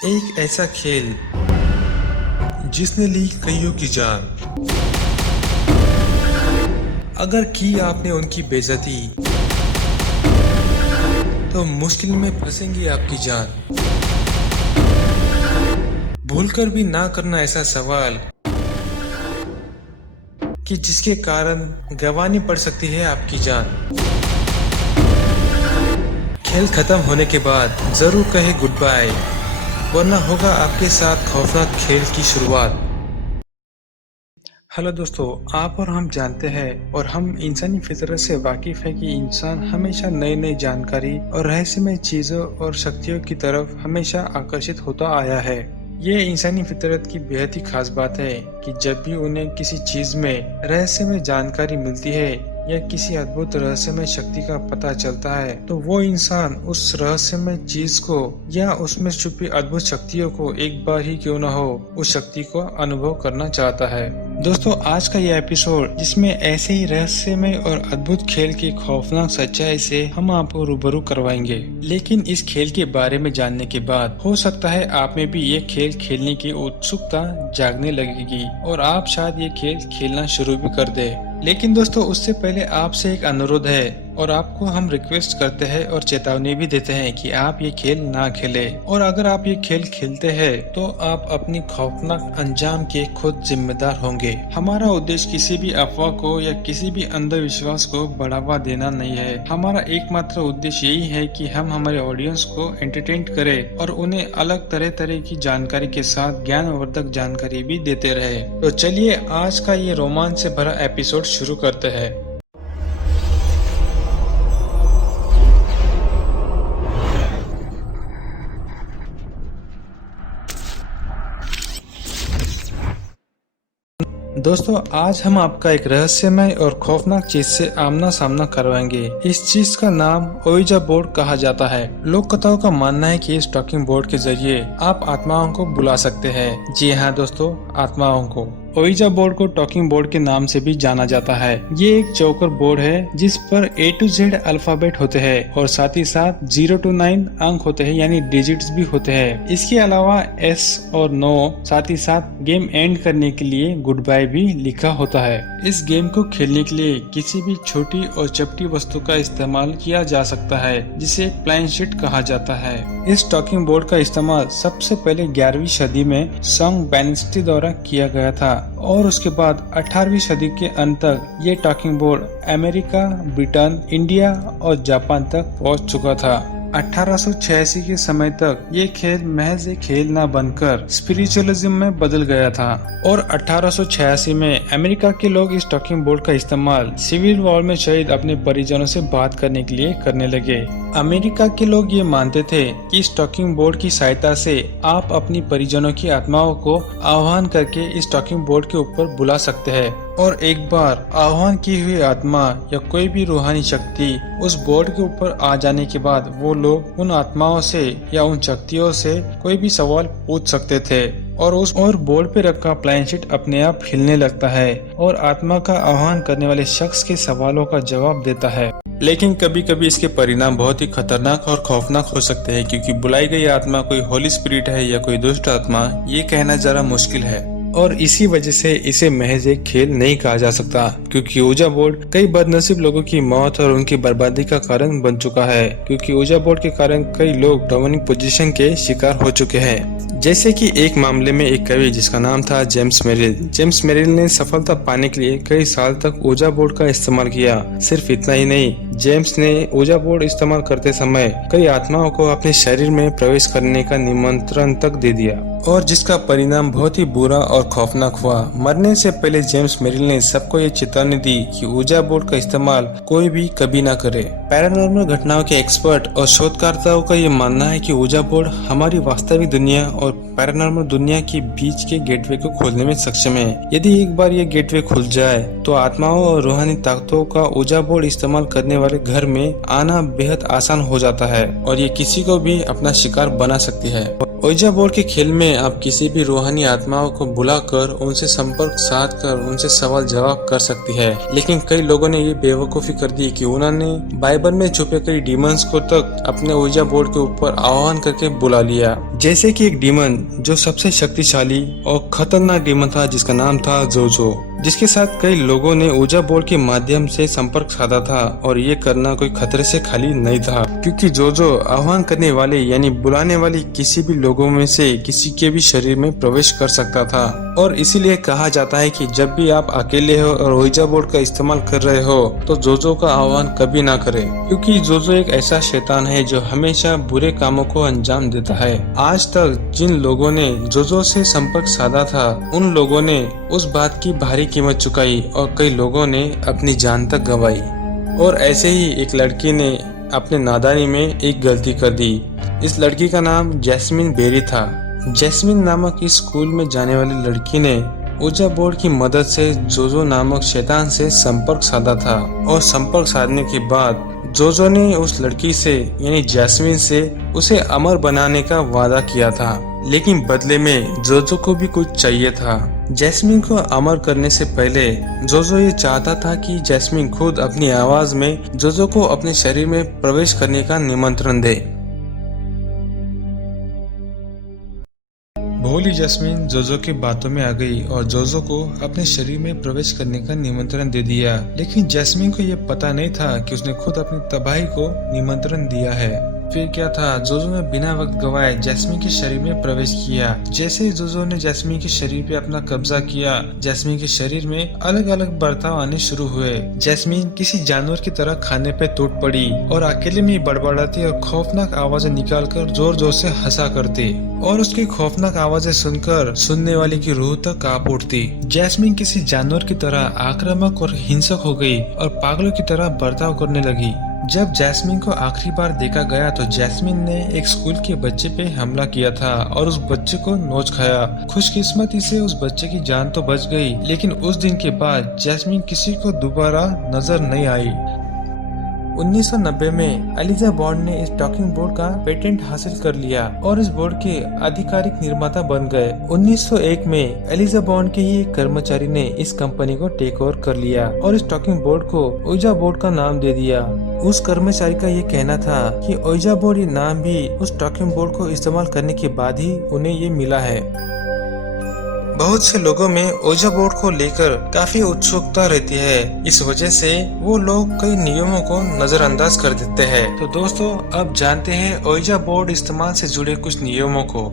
एक ऐसा खेल जिसने ली कईयों की जान। अगर की आपने उनकी बेइज्जती तो मुश्किल में फंसेंगी आपकी जान। भूलकर भी ना करना ऐसा सवाल कि जिसके कारण गंवानी पड़ सकती है आपकी जान। खेल खत्म होने के बाद जरूर कहे गुड बाय, वरना होगा आपके साथ खौफनाक खेल की शुरुआत। हेलो दोस्तों, आप और हम जानते हैं और हम इंसानी फितरत से वाकिफ है कि इंसान हमेशा नई नई जानकारी और रहस्यमय चीजों और शक्तियों की तरफ हमेशा आकर्षित होता आया है। ये इंसानी फितरत की बेहद ही खास बात है कि जब भी उन्हें किसी चीज में रहस्यमय जानकारी मिलती है या किसी अद्भुत रहस्यमय शक्ति का पता चलता है तो वो इंसान उस रहस्यमय चीज को या उसमें छुपी अद्भुत शक्तियों को एक बार ही क्यों न हो उस शक्ति को अनुभव करना चाहता है। दोस्तों, आज का यह एपिसोड जिसमें ऐसे ही रहस्यमय और अद्भुत खेल की खौफनाक सच्चाई से हम आपको रूबरू करवाएंगे। लेकिन इस खेल के बारे में जानने के बाद हो सकता है आप में भी ये खेल खेलने की उत्सुकता जागने लगेगी और आप शायद ये खेल खेलना शुरू भी कर दे। लेकिन दोस्तों, उससे पहले आपसे एक अनुरोध है और आपको हम रिक्वेस्ट करते हैं और चेतावनी भी देते हैं कि आप ये खेल ना खेलें। और अगर आप ये खेल खेलते हैं तो आप अपनी खौफनाक अंजाम के खुद जिम्मेदार होंगे। हमारा उद्देश्य किसी भी अफवाह को या किसी भी अंधविश्वास को बढ़ावा देना नहीं है। हमारा एकमात्र उद्देश्य यही है कि हम हमारे ऑडियंस को एंटरटेन करें और उन्हें अलग तरह तरह की जानकारी के साथ ज्ञानवर्धक जानकारी भी देते रहे। तो चलिए आज का ये रोमांच से भरा एपिसोड शुरू करते हैं। दोस्तों, आज हम आपका एक रहस्यमय और खौफनाक चीज से आमना सामना करवाएंगे। इस चीज का नाम ओइजा बोर्ड कहा जाता है। लोक कथाओं का मानना है कि इस टॉकिंग बोर्ड के जरिए आप आत्माओं को बुला सकते हैं। जी हाँ दोस्तों, आत्माओं को। ओइजा बोर्ड को टॉकिंग बोर्ड के नाम से भी जाना जाता है। ये एक चौकर बोर्ड है जिस पर A to Z अल्फाबेट होते हैं और साथ ही साथ 0 to 9 अंक होते हैं, यानी डिजिट्स भी होते हैं। इसके अलावा S और No, साथ ही साथ गेम एंड करने के लिए गुड बाय भी लिखा होता है। इस गेम को खेलने के लिए किसी भी छोटी और चपटी वस्तु का इस्तेमाल किया जा सकता है, जिसे प्लान शीट कहा जाता है। इस टॉकिंग बोर्ड का इस्तेमाल सबसे पहले 11वीं सदी में सॉन्ग बैनिस्टी द्वारा किया गया था और उसके बाद 18वीं सदी के अंत तक ये talking board America, Britain, India और जापान तक पहुंच चुका था। 1886 के समय तक ये खेल महज एक खेल न बनकर स्पिरिचुअलिज्म में बदल गया था और 1886 में अमेरिका के लोग इस टॉकिंग बोर्ड का इस्तेमाल सिविल वॉर में शहीद अपने परिजनों से बात करने के लिए करने लगे। अमेरिका के लोग ये मानते थे कि इस टॉकिंग बोर्ड की सहायता से आप अपनी परिजनों की आत्माओं को आह्वान करके इस टॉकिंग बोर्ड के ऊपर बुला सकते हैं और एक बार आह्वान की हुई आत्मा या कोई भी रूहानी शक्ति उस बोर्ड के ऊपर आ जाने के बाद वो लोग उन आत्माओं से या उन शक्तियों से कोई भी सवाल पूछ सकते थे और बोर्ड पे रखा प्लान शीट अपने आप हिलने लगता है और आत्मा का आह्वान करने वाले शख्स के सवालों का जवाब देता है। लेकिन कभी कभी इसके परिणाम बहुत ही खतरनाक और खौफनाक हो सकते हैं, क्योंकि बुलाई गई आत्मा कोई होली स्पिरिट है या कोई दुष्ट आत्मा, ये कहना जरा मुश्किल है और इसी वजह से इसे महज एक खेल नहीं कहा जा सकता, क्योंकि ओजा बोर्ड कई बदनसीब लोगों की मौत और उनकी बर्बादी का कारण बन चुका है। क्योंकि ओजा बोर्ड के कारण कई लोग डोमिनिक पोजीशन के शिकार हो चुके हैं। जैसे कि एक मामले में एक कवि जिसका नाम था जेम्स मेरिल ने सफलता पाने के लिए कई साल तक ओजा बोर्ड का इस्तेमाल किया। सिर्फ इतना ही नहीं, जेम्स ने ओजा बोर्ड इस्तेमाल करते समय कई आत्माओं को अपने शरीर में प्रवेश करने का निमंत्रण तक दे दिया और जिसका परिणाम बहुत ही बुरा और खौफनाक हुआ। मरने से पहले जेम्स मेरिल ने सबको ये चेतावनी दी कि ओजा बोर्ड का इस्तेमाल कोई भी कभी ना करे। पैरानॉर्मल घटनाओं के एक्सपर्ट और शोधकर्ताओं का ये मानना है कि ओजा बोर्ड हमारी वास्तविक दुनिया और पैरानॉर्मल दुनिया के बीच के गेटवे को खोलने में सक्षम है। यदि एक बार ये गेटवे खुल जाए तो आत्माओं और रूहानी ताकतों का ओजा बोर्ड इस्तेमाल करने वाले घर में आना बेहद आसान हो जाता है और ये किसी को भी अपना शिकार बना सकती है। ओजा बोर्ड के खेल में आप किसी भी रूहानी आत्माओं को बुलाकर उनसे संपर्क साध कर उनसे सवाल जवाब कर सकती है। लेकिन कई लोगों ने ये बेवकूफी कर दी कि उन्होंने बाइबल में छुपे कई डीमंस को तक अपने ओजा बोर्ड के ऊपर आह्वान करके बुला लिया। जैसे कि एक डीमन जो सबसे शक्तिशाली और खतरनाक डीमन था जिसका नाम था जोजो, जिसके साथ कई लोगों ने ऊर्जा बोर्ड के माध्यम से संपर्क साधा था और ये करना कोई खतरे से खाली नहीं था, क्योंकि जोजो आह्वान करने वाले यानी बुलाने वाले किसी भी लोगों में से किसी के भी शरीर में प्रवेश कर सकता था। और इसीलिए कहा जाता है कि जब भी आप अकेले हो और ऊर्जा बोर्ड का इस्तेमाल कर रहे हो तो जोजो का आह्वान कभी ना करें, क्योंकि जोजो एक ऐसा शैतान है जो हमेशा बुरे कामों को अंजाम देता है। आज तक जिन लोगों ने जोजो से संपर्क साधा था उन लोगों ने उस बात की भारी कीमत चुकाई और कई लोगों ने अपनी जान तक गंवाई। और ऐसे ही एक लड़की ने अपने नादानी में एक गलती कर दी। इस लड़की का नाम जैस्मिन बेरी था। जैस्मिन नामक इस स्कूल में जाने वाली लड़की ने ऊर्जा बोर्ड की मदद से जोजो नामक शैतान से संपर्क साधा था और संपर्क साधने के बाद जोजो ने उस लड़की से यानी जैस्मिन से उसे अमर बनाने का वादा किया था, लेकिन बदले में जोजो को भी कुछ चाहिए था। जैस्मिन को अमर करने से पहले जोजो ये चाहता था कि जैस्मिन खुद अपनी आवाज में जोजो को अपने शरीर में प्रवेश करने का निमंत्रण दे। भोली जैस्मिन जोजो की बातों में आ गई और जोजो को अपने शरीर में प्रवेश करने का निमंत्रण दे दिया, लेकिन जैस्मिन को यह पता नहीं था कि उसने खुद अपनी तबाही को निमंत्रण दिया है। फिर क्या था, जोजो ने बिना वक्त गवाए जैस्मिन के शरीर में प्रवेश किया। जैसे ही जोजो ने जैस्मिन के शरीर पे अपना कब्जा किया, जैस्मिन के शरीर में अलग अलग बर्ताव आने शुरू हुए। जैस्मिन किसी जानवर की तरह खाने पे टूट पड़ी और अकेले में बड़बड़ाती और खौफनाक आवाजें निकालकर जोर जोर से हंसा करती और उसकी खौफनाक आवाजें सुनकर सुनने वाले की रूह तक कांप उठती। जैस्मिन किसी जानवर की तरह आक्रामक और हिंसक हो गई और पागलों की तरह बर्ताव करने लगी। जब जैस्मिन को आखिरी बार देखा गया तो जैस्मिन ने एक स्कूल के बच्चे पे हमला किया था और उस बच्चे को नोच खाया। खुशकिस्मती से उस बच्चे की जान तो बच गई, लेकिन उस दिन के बाद जैस्मिन किसी को दोबारा नजर नहीं आई। 1990 में एलिजा बॉन्ड ने इस टॉकिंग बोर्ड का पेटेंट हासिल कर लिया और इस बोर्ड के आधिकारिक निर्माता बन गए। 1901 में एलिजा बॉन्ड के ही एक कर्मचारी ने इस कंपनी को टेक ओवर कर लिया और इस टॉकिंग बोर्ड को ओइजा बोर्ड का नाम दे दिया। उस कर्मचारी का ये कहना था कि ओइजा बोर्ड ये नाम भी उस टॉकिंग बोर्ड को इस्तेमाल करने के बाद ही उन्हें ये मिला है। बहुत से लोगों में ओइजा बोर्ड को लेकर काफी उत्सुकता रहती है, इस वजह से वो लोग कई नियमों को नजरअंदाज कर देते हैं। तो दोस्तों, अब जानते हैं ओइजा बोर्ड इस्तेमाल से जुड़े कुछ नियमों को।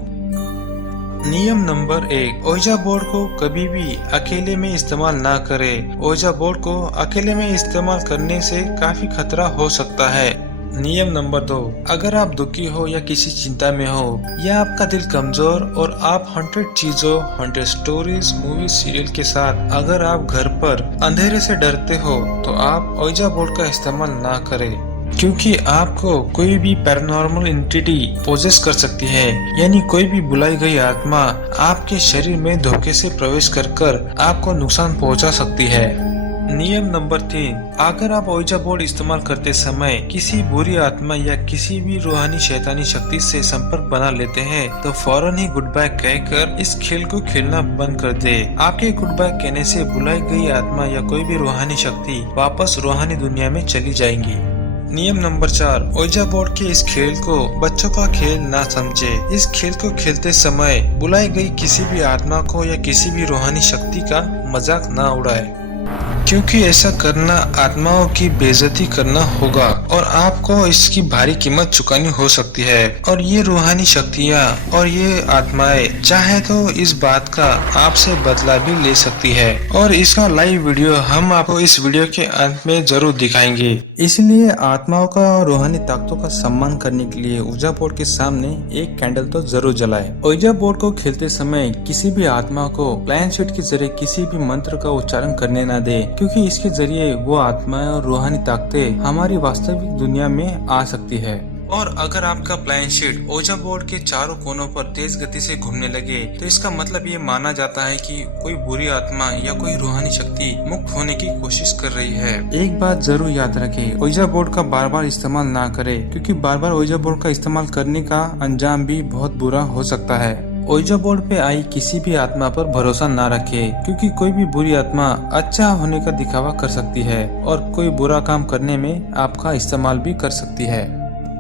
नियम नंबर 1, ओइजा बोर्ड को कभी भी अकेले में इस्तेमाल ना करें। ओइजा बोर्ड को अकेले में इस्तेमाल करने से काफी खतरा हो सकता है। नियम नंबर 2, अगर आप दुखी हो या किसी चिंता में हो या आपका दिल कमजोर और आप 100 चीजों 100 स्टोरीज मूवी सीरियल के साथ अगर आप घर पर अंधेरे से डरते हो तो आप ओइजा बोर्ड का इस्तेमाल ना करें, क्योंकि आपको कोई भी पैरानॉर्मल एंटिटी पोजेस कर सकती है, यानी कोई भी बुलाई गई आत्मा आपके शरीर में धोखे से प्रवेश कर आपको नुकसान पहुंचा सकती है। नियम नंबर 3, अगर आप ओइजा बोर्ड इस्तेमाल करते समय किसी बुरी आत्मा या किसी भी रूहानी शैतानी शक्ति से संपर्क बना लेते हैं तो फौरन ही गुड बाय कहकर इस खेल को खेलना बंद कर दे। आपके गुड बाय कहने से बुलाई गई आत्मा या कोई भी रूहानी शक्ति वापस रूहानी दुनिया में चली जाएंगी। नियम नंबर 4, ओइजा बोर्ड के इस खेल को बच्चों का खेल ना समझे। इस खेल को खेलते समय बुलाई गई किसी भी आत्मा को या किसी भी रूहानी शक्ति का मजाक ना उड़ाए, क्योंकि ऐसा करना आत्माओं की बेइज्जती करना होगा और आपको इसकी भारी कीमत चुकानी हो सकती है। और ये रूहानी शक्तियाँ और ये आत्माएं चाहे तो इस बात का आपसे बदला भी ले सकती है और इसका लाइव वीडियो हम आपको इस वीडियो के अंत में जरूर दिखाएंगे। इसलिए आत्माओं का और रूहानी ताकतों का सम्मान करने के लिए ओइजा बोर्ड के सामने एक कैंडल तो जरूर जलाए। ओइजा बोर्ड को खेलते समय किसी भी आत्मा को लायन शीट के जरिए किसी भी मंत्र का उच्चारण करने न दे, क्योंकि इसके जरिए वो आत्माएं और रूहानी ताकतें हमारी वास्तविक दुनिया में आ सकती है। और अगर आपका प्लान शीट ओइजा बोर्ड के चारों कोनों पर तेज गति से घूमने लगे तो इसका मतलब ये माना जाता है कि कोई बुरी आत्मा या कोई रूहानी शक्ति मुक्त होने की कोशिश कर रही है। एक बात जरूर याद रखें, ओइजा बोर्ड का बार बार इस्तेमाल ना करें, क्योंकि बार बार ओइजा बोर्ड का इस्तेमाल करने का अंजाम भी बहुत बुरा हो सकता है। ओइजा बोर्ड पे आई किसी भी आत्मा पर भरोसा ना रखे, क्योंकि कोई भी बुरी आत्मा अच्छा होने का दिखावा कर सकती है और कोई बुरा काम करने में आपका इस्तेमाल भी कर सकती है।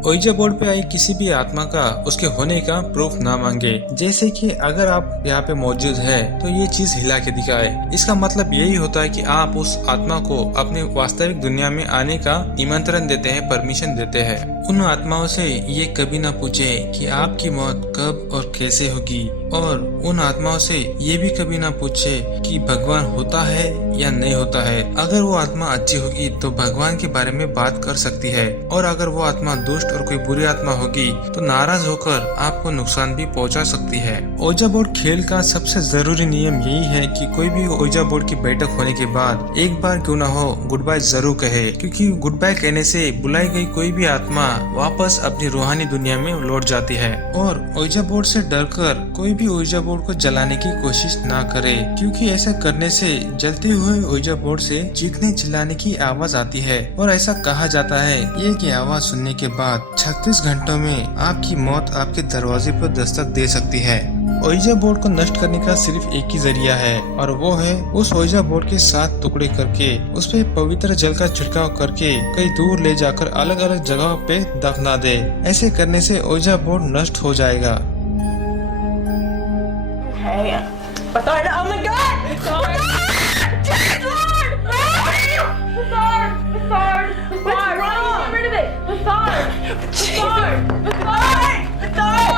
ओइजा बोर्ड पे आई किसी भी आत्मा का उसके होने का प्रूफ ना मांगे। जैसे कि अगर आप यहाँ पे मौजूद है तो ये चीज हिला के दिखाए। इसका मतलब यही होता है कि आप उस आत्मा को अपने वास्तविक दुनिया में आने का निमंत्रण देते हैं, परमिशन देते हैं। उन आत्माओं से ये कभी ना पूछे कि आपकी मौत कब और कैसे होगी, और उन आत्माओं से ये भी कभी ना पूछे कि भगवान होता है या नहीं होता है। अगर वो आत्मा अच्छी होगी तो भगवान के बारे में बात कर सकती है, और अगर वो आत्मा दुष्ट और कोई बुरी आत्मा होगी तो नाराज होकर आपको नुकसान भी पहुंचा सकती है। ओइजा बोर्ड खेल का सबसे जरूरी नियम यही है कि कोई भी ओइजा बोर्ड की बैठक होने के बाद एक बार क्यों ना हो गुड बाय जरूर कहे, क्योंकि गुड बाय कहने से बुलाई गई कोई भी आत्मा वापस अपनी रूहानी दुनिया में लौट जाती है। और ओइजा बोर्ड से डरकर कोई भी ओइजा बोर्ड को जलाने की कोशिश ना करे, क्योंकि ऐसा करने से जलते हुए ओइजा बोर्ड से चीखने चिल्लाने की आवाज आती है। और ऐसा कहा जाता है ये की आवाज सुनने के बाद 36 घंटों में आपकी मौत आपके दरवाजे पर दस्तक दे सकती है। ओइजा बोर्ड को नष्ट करने का सिर्फ एक ही जरिया है, और वो है उस ओइजा बोर्ड के 7 टुकड़े करके उस पे पवित्र जल का छिड़काव करके कहीं दूर ले जाकर अलग अलग जगह पे दफना दे। ऐसे करने से ओइजा बोर्ड नष्ट हो जाएगा। Hey, Bethard, oh my God! Bethard! Bethard! What's wrong? Get rid of it! Bethard! Bethard! Bethard! Bethard!